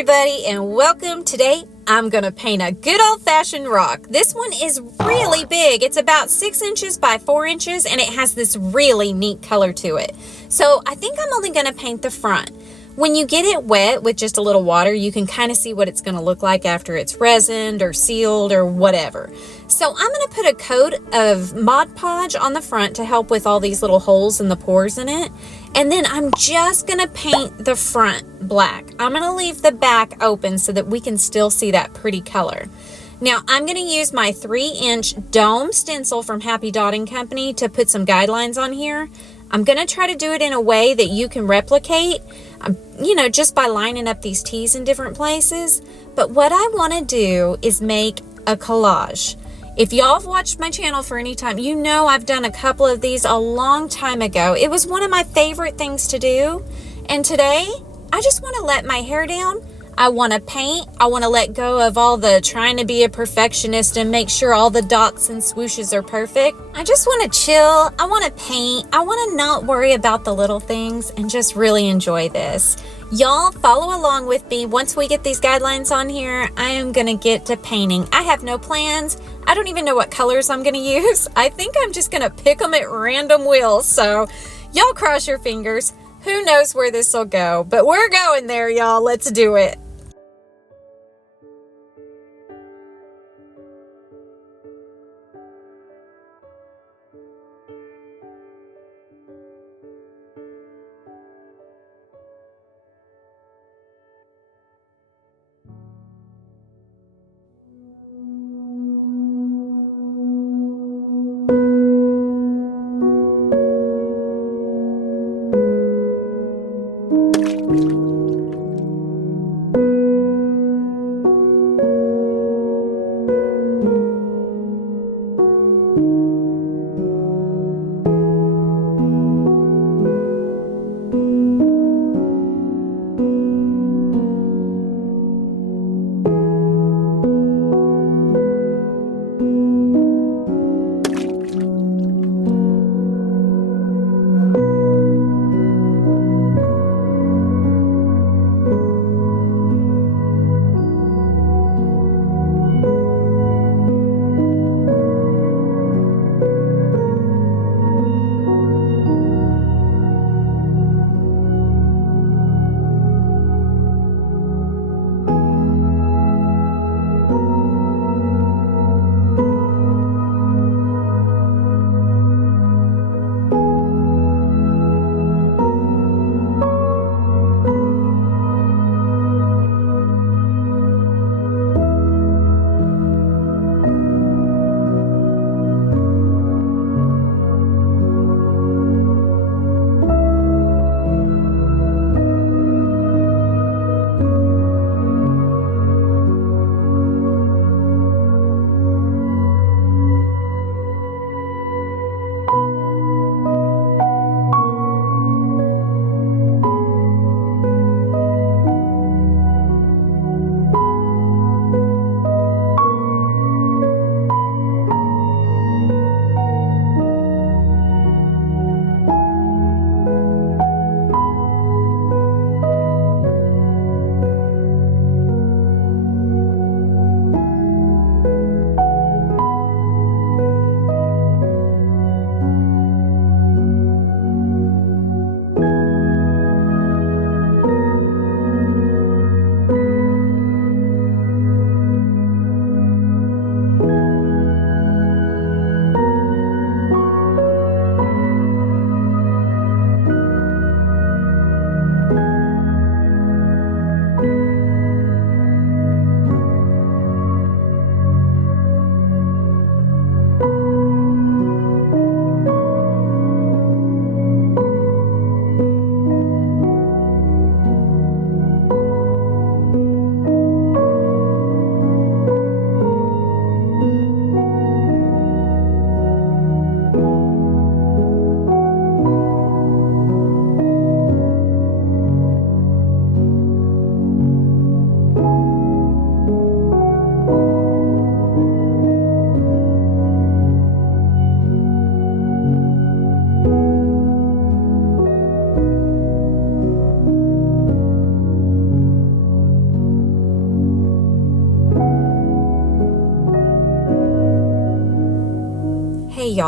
everybody, and welcome. Today I'm gonna paint a good old-fashioned rock. This one is really big. It's about 6 inches by 4 inches, and it has this really neat color to it. So I think I'm only gonna paint the front. When you get it wet with just a little water, you can kind of see what it's gonna look like after it's resined or sealed or whatever. So I'm gonna put a coat of Mod Podge on the front to help with all these little holes and the pores in it. And then I'm just gonna paint the front black. I'm gonna leave the back open so that we can still see that pretty color. Now I'm gonna use my 3-inch dome stencil from Happy Dotting Company to put some guidelines on here. I'm gonna try to do it in a way that you can replicate, just by lining up these T's in different places. But what I wanna do is make a collage. If y'all have watched my channel for any time, you know I've done a couple of these a long time ago. It was one of my favorite things to do. And today, I just want to let my hair down. I want to paint. I want to let go of all the trying to be a perfectionist and make sure all the dots and swooshes are perfect. I just want to chill. I want to paint. I want to not worry about the little things and just really enjoy this. Y'all follow along with me. Once we get these guidelines on here, I am going to get to painting. I have no plans. I don't even know what colors I'm going to use. I think I'm just going to pick them at random will. So y'all cross your fingers. Who knows where this will go, but we're going there, y'all. Let's do it.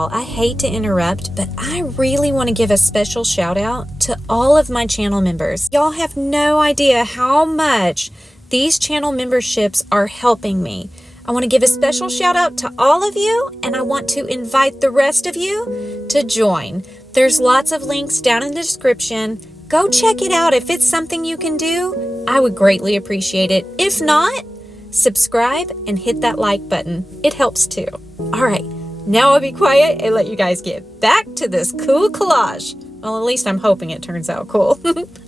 y'all, I hate to interrupt, but I really want to give a special shout out to all of my channel members. Y'all have no idea how much these channel memberships are helping me. I want to give a special shout out to all of you, and I want to invite the rest of you to join. There's lots of links down in the description. Go check it out. If it's something you can do, I would greatly appreciate it. If not, subscribe and hit that like button. It helps too. All right, now I'll be quiet and let you guys get back to this cool collage. Well, at least I'm hoping it turns out cool.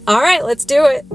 All right, let's do it.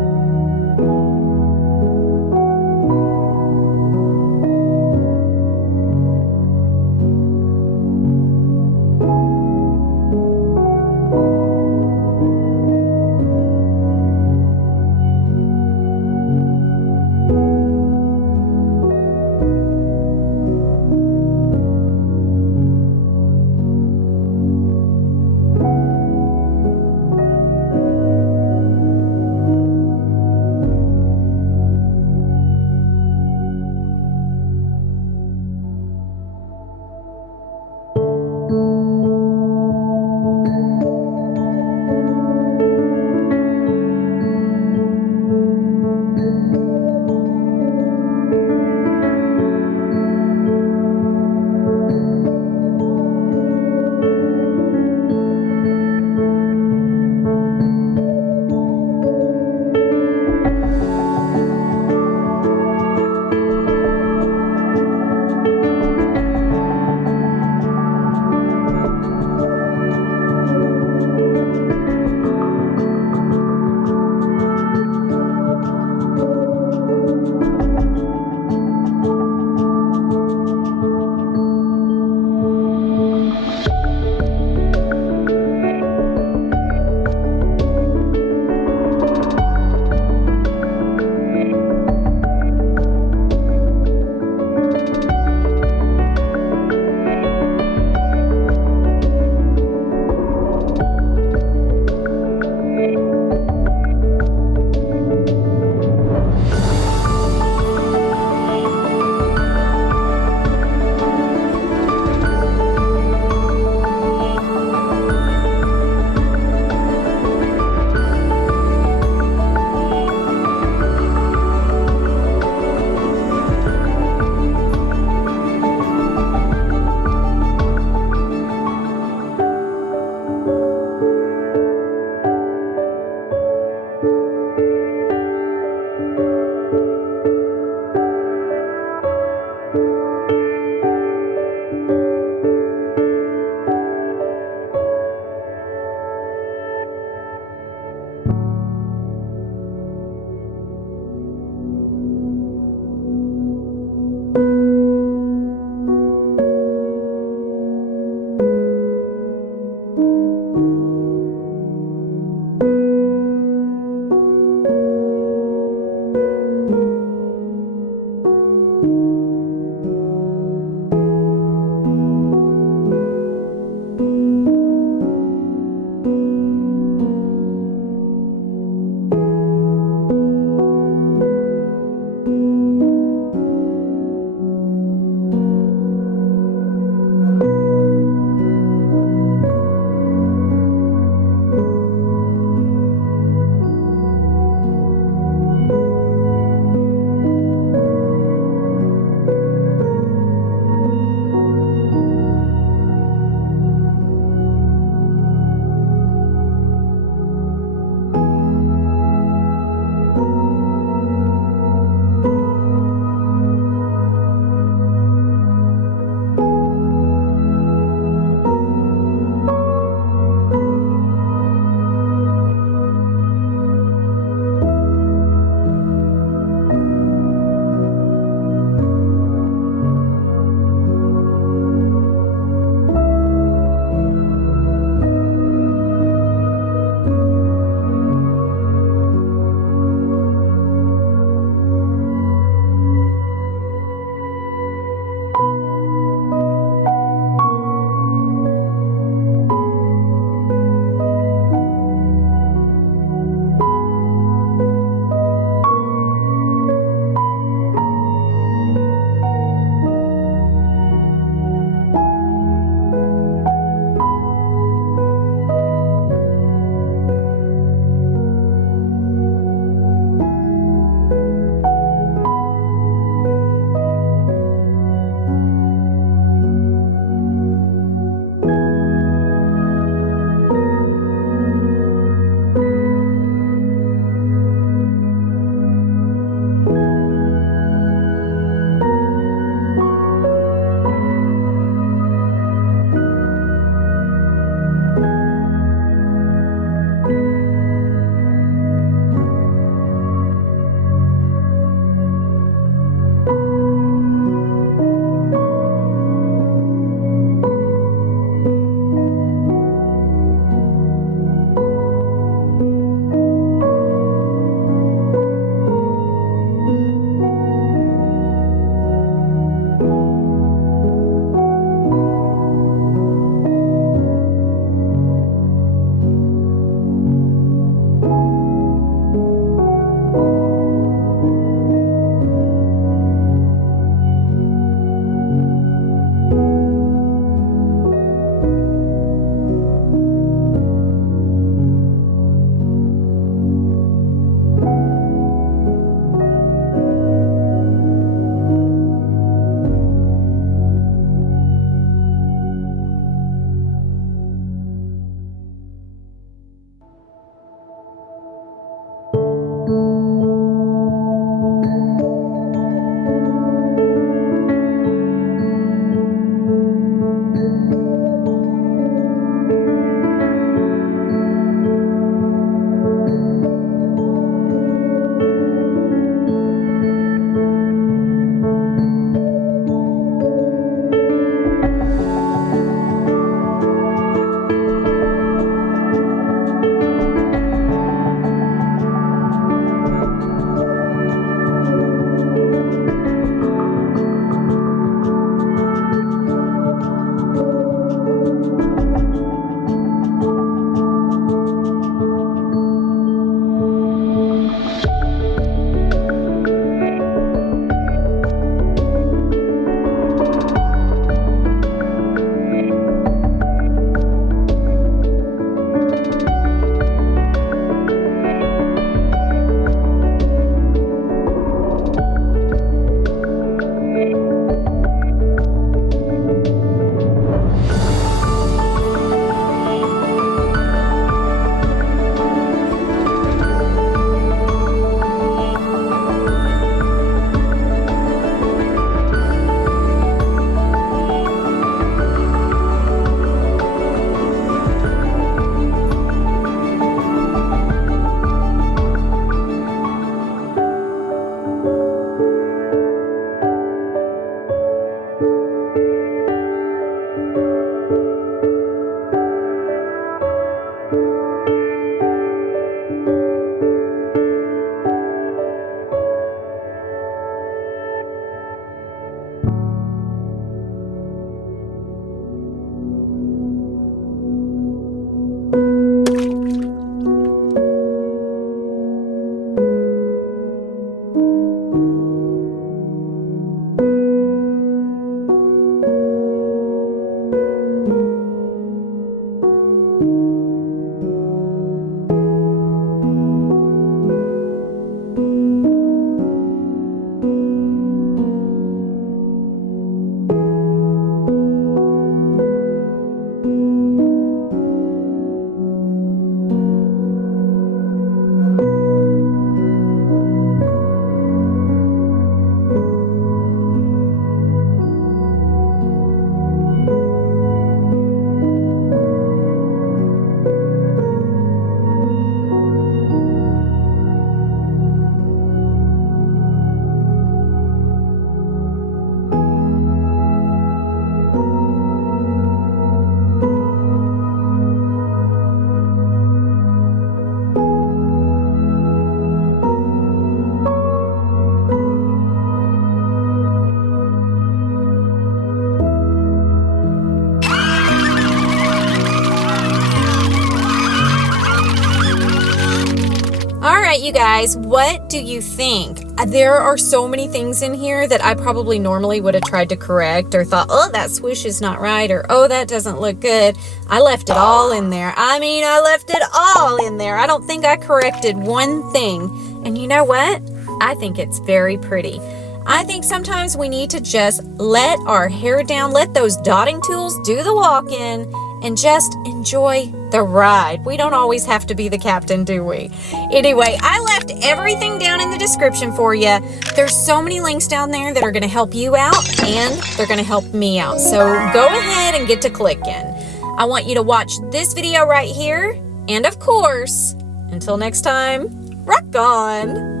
right, you guys, what do you think? There are so many things in here that I probably normally would have tried to correct or thought, oh, that swoosh is not right, or oh, that doesn't look good. I left it all in there. I mean, I left it all in there. I don't think I corrected one thing. And you know what? I think it's very pretty. I think sometimes we need to just let our hair down, let those dotting tools do the walk-in, and just enjoy the ride. We don't always have to be the captain, do we? Anyway, I left everything down in the description for you. There's so many links down there that are going to help you out, and they're going to help me out. So go ahead and get to clicking. I want you to watch this video right here. And of course, until next time, rock on!